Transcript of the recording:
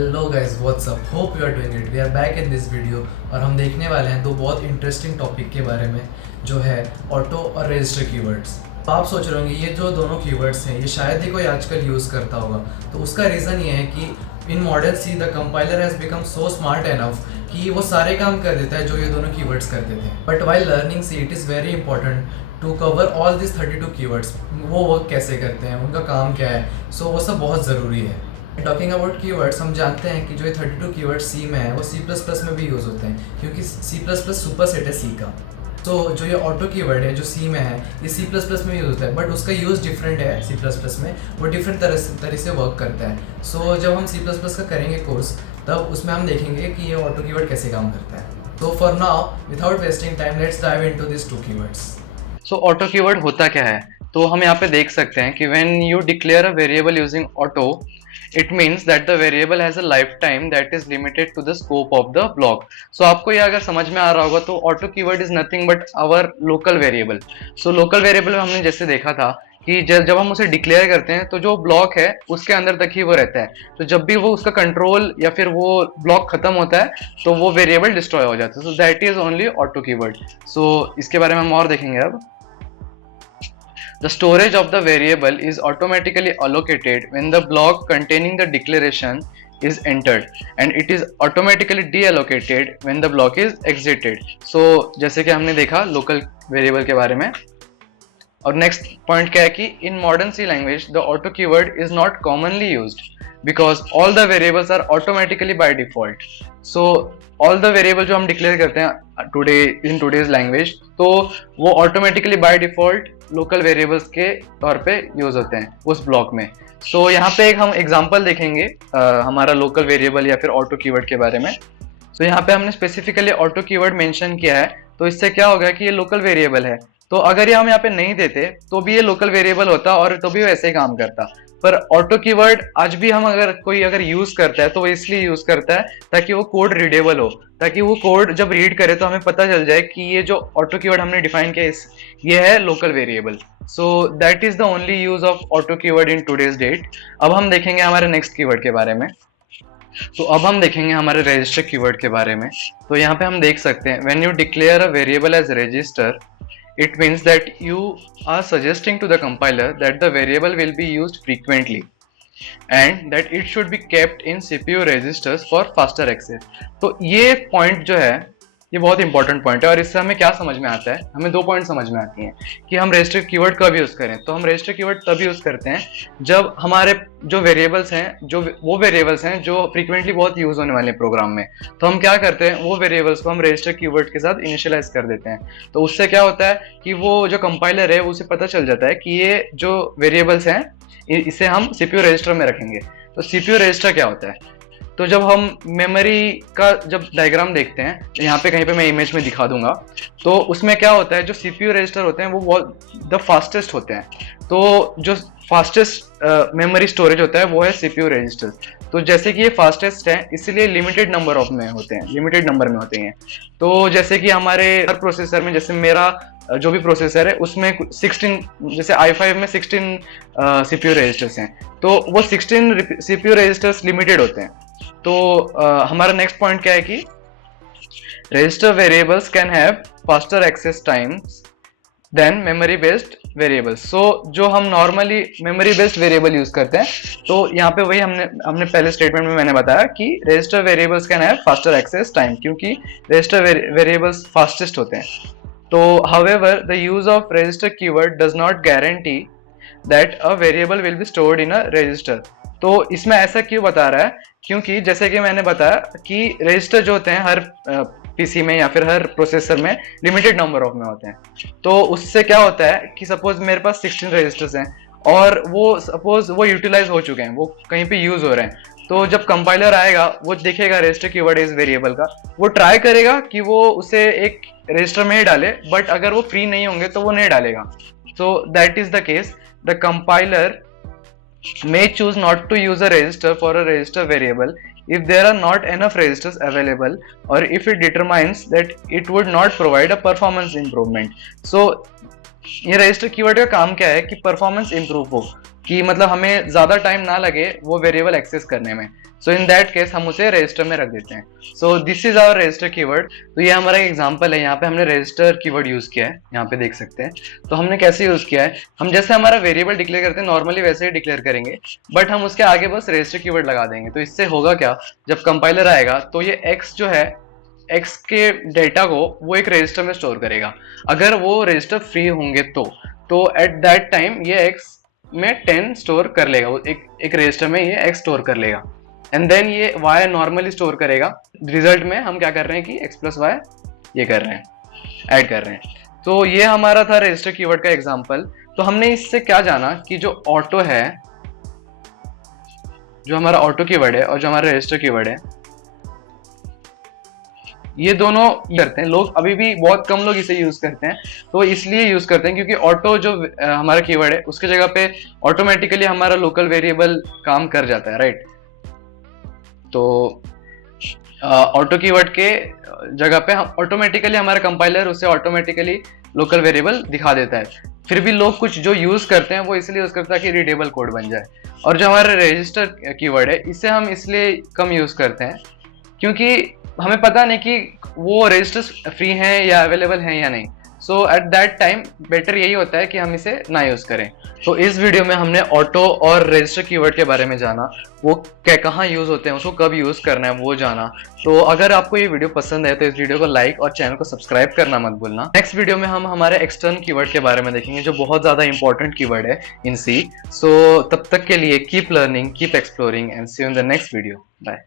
Hello guys, what's up, hope you are doing it. We are back in this video और हम देखने वाले हैं दो बहुत इंटरेस्टिंग टॉपिक के बारे में, जो है ऑटो और रजिस्टर कीवर्ड्स। तो आप सोच रहे होंगे ये जो दोनों कीवर्ड्स हैं ये शायद ही कोई आजकल यूज़ करता होगा। तो उसका रीज़न ये है कि in modern see the compiler has become so smart enough कि वो सारे काम कर देता है जो ये दोनों कीवर्ड्स करते थे। But while learning C it is very important to cover all this 32 keywords. वो वर्क कैसे करते हैं, उनका काम क्या है, सो वो सब बहुत ज़रूरी है। टॉकिंग अबाउट कीवर्ड्स, हम जानते हैं कि जो ये 32 कीवर्ड सी में है वो सी प्लस प्लस में भी यूज़ होते हैं, क्योंकि C plus plus superset है सी का। तो जो ये ऑटो कीवर्ड है जो सी में है ये सी प्लस प्लस में यूज़ होता है, बट उसका यूज़ डिफरेंट है सी प्लस प्लस में, वो डिफरेंट तरह से वर्क करता है। सो जब हम सी प्लस प्लस का करेंगे कोर्स, तब उसमें हम देखेंगे कि ये ऑटो कीवर्ड कैसे काम करता है। तो for now, without wasting time, let's dive into this two keywords. So auto keyword होता क्या है? तो हम यहाँ पे देख सकते हैं कि when you declare a variable using auto, it means that the variable has a life time that is limited to the scope of the block. So आपको ये अगर समझ में आ रहा होगा तो auto keyword is nothing but our local variable. So local variable में हमने जैसे देखा था कि जब हम उसे डिक्लेयर करते हैं तो जो ब्लॉक है उसके अंदर तक ही वो रहता है। तो जब भी वो उसका कंट्रोल या फिर वो ब्लॉक खत्म होता है तो वो वेरिएबल डिस्ट्रॉय हो जाता है। So that is only auto keyword. So इसके बारे में हम और देखेंगे अब। The storage of the variable is automatically allocated when the block containing the declaration is entered and it is automatically deallocated when the block is exited. So जैसे कि हमने देखा local variable के बारे में। और नेक्स्ट पॉइंट क्या है कि in modern C language the auto keyword is not commonly used because all the variables are automatically by default. So all the variable जो हम डिक्लेयर करते हैं टुडे इन टुडेज लैंग्वेज, तो वो automatically by default local variables के तौर पे use होते हैं उस ब्लॉक में। सो यहाँ पे एक हम एग्जांपल देखेंगे हमारा लोकल वेरिएबल या फिर ऑटो कीवर्ड के बारे में। सो यहाँ पे हमने स्पेसिफिकली ऑटो कीवर्ड मेंशन किया है, तो इससे क्या होगा कि ये लोकल वेरिएबल है। तो अगर ये हम यहाँ पे नहीं देते तो भी ये लोकल वेरिएबल होता और तो भी वैसे ही काम करता। पर ऑटो कीवर्ड आज भी हम अगर यूज करता है तो वो इसलिए यूज करता है ताकि वो कोड रीडेबल हो, ताकि वो कोड जब रीड करे तो हमें पता चल जाए कि ये जो ऑटो कीवर्ड हमने डिफाइन किया ये है local variable. So that is the only use of auto keyword in today's date. अब हम देखेंगे हमारे नेक्स्ट कीवर्ड के बारे में। तो अब हम देखेंगे हमारे रजिस्टर कीवर्ड के बारे में। तो यहाँ पे हम देख सकते हैं when you declare a variable as register, it means that you are suggesting to the compiler that the variable will be used frequently and that it should be kept in CPU registers for faster access। तो ये point जो है ये बहुत important point है और इससे हमें क्या समझ में आता है, हमें दो पॉइंट समझ में आती हैं कि हम रजिस्टर कीवर्ड कब यूज करें। तो हम रजिस्टर कीवर्ड तब यूज करते हैं जब हमारे जो वेरिएबल्स हैं वो वेरिएबल्स हैं जो फ्रीक्वेंटली बहुत यूज होने वाले हैं प्रोग्राम में। तो हम क्या करते हैं, वो वेरिएबल्स को हम रजिस्टर कीवर्ड के साथ इनिशियलाइज कर देते हैं। तो उससे क्या होता है कि वो जो कंपाइलर है उसे पता चल जाता है कि ये जो वेरिएबल्स हैं इसे हम सीपीयू रजिस्टर में रखेंगे। तो सीपीयू रजिस्टर क्या होता है? तो जब हम मेमोरी का जब डायग्राम देखते हैं, यहाँ पे कहीं पे मैं इमेज में दिखा दूंगा, तो उसमें क्या होता है जो सीपीयू रजिस्टर होते हैं वो बहुत द फास्टेस्ट होते हैं। तो जो फास्टेस्ट मेमोरी स्टोरेज होता है वो है सीपीयू रजिस्टर। तो जैसे कि ये फास्टेस्ट है इसलिए लिमिटेड नंबर ऑफ में होते हैं, लिमिटेड नंबर में होते हैं। तो जैसे कि हमारे हर प्रोसेसर में, जैसे मेरा जो भी प्रोसेसर है उसमें 16, जैसे i5 में 16 सीपीयू रजिस्टर्स हैं, तो वो 16 सीपीयू रजिस्टर्स लिमिटेड होते हैं। तो हमारा नेक्स्ट पॉइंट क्या है कि register variables can have faster access times than memory based variables. So जो हम normally memory based variable use करते हैं, तो यहाँ पे वही हमने पहले स्टेटमेंट में मैंने बताया कि register variables can have faster access time, क्योंकि रजिस्टर वेरिएबल्स फास्टेस्ट होते हैं। तो however the use of register keyword does not guarantee that a variable will be stored in a register। तो इसमें ऐसा क्यों बता रहा है? क्योंकि जैसे कि मैंने बताया कि रजिस्टर जो होते हैं हर पीसी में या फिर हर प्रोसेसर में लिमिटेड नंबर ऑफ में होते हैं। तो उससे क्या होता है कि सपोज मेरे पास 16 रजिस्टर्स हैं और वो यूटिलाइज हो चुके हैं, वो कहीं पे यूज हो रहे हैं। तो जब कंपाइलर आएगा वो देखेगा रजिस्टर कीवर्ड इस वेरिएबल का, वो ट्राई करेगा कि वो उसे एक रजिस्टर में ही डाले, बट अगर वो फ्री नहीं होंगे तो वो नहीं डालेगा। सो that is the case, the compiler may choose not to use a register for a register variable if there are not enough registers available or if it determines that it would not provide a performance improvement। So ये register keyword का काम क्या है कि performance improve हो। कि मतलब हमें ज्यादा टाइम ना लगे वो वेरिएबल एक्सेस करने में। सो इन दैट केस हम उसे रजिस्टर में रख देते हैं। So this is our register keyword. तो ये हमारा एग्जांपल है, यहाँ पे हमने रजिस्टर कीवर्ड यूज किया है, यहाँ पे देख सकते हैं। तो हमने कैसे यूज किया है, हम जैसे हमारा वेरिएबल डिक्लेयर करते हैं नॉर्मली वैसे ही डिक्लेयर करेंगे, बट हम उसके आगे बस रजिस्टर कीवर्ड लगा देंगे। तो इससे होगा क्या, जब कंपाइलर आएगा तो ये एक्स जो है, एक्स के डेटा को वो एक रजिस्टर में स्टोर करेगा। अगर वो रजिस्टर फ्री होंगे तो एट दैट टाइम ये एक्स में 10 स्टोर कर लेगा, वो एक रजिस्टर में ये एक्स स्टोर कर लेगा। एंड देन ये वाई नॉर्मली स्टोर करेगा। रिजल्ट में हम क्या कर रहे हैं कि एक्स प्लस वाई ये कर रहे हैं, ऐड कर रहे हैं। तो ये हमारा था रजिस्टर कीवर्ड का एग्जांपल। तो हमने इससे क्या जाना कि जो ऑटो है, जो हमारा ऑटो कीवर्ड है और जो हमारा रजिस्टर कीवर्ड है, ये दोनों करते हैं लोग, अभी भी बहुत कम लोग इसे यूज करते हैं। तो इसलिए यूज करते हैं क्योंकि ऑटो जो हमारा कीवर्ड है उसके जगह पे ऑटोमेटिकली हमारा लोकल वेरिएबल काम कर जाता है, राइट। तो ऑटो कीवर्ड के जगह पे हम ऑटोमेटिकली हमारा कंपाइलर उसे ऑटोमेटिकली लोकल वेरिएबल दिखा देता है। फिर भी लोग कुछ जो यूज करते हैं वो इसलिए यूज करता है कि रीडेबल कोड बन जाए। और जो हमारा रजिस्टर कीवर्ड है इसे हम इसलिए कम यूज करते हैं क्योंकि हमें पता नहीं कि वो रजिस्टर्स फ्री हैं या अवेलेबल हैं या नहीं। सो एट दैट टाइम बेटर यही होता है कि हम इसे ना यूज करें। तो इस वीडियो में हमने ऑटो और रजिस्टर कीवर्ड के बारे में जाना, वो कहाँ यूज होते हैं, उसको कब यूज करना है वो जाना। तो अगर आपको ये वीडियो पसंद है तो इस वीडियो को लाइक और चैनल को सब्सक्राइब करना मत भूलना। नेक्स्ट वीडियो में हम हमारे एक्सटर्नल कीवर्ड के बारे में देखेंगे जो बहुत ज्यादा इंपॉर्टेंट कीवर्ड है इन सी। सो तब तक के लिए keep learning, keep exploring and see you in the next video. Bye.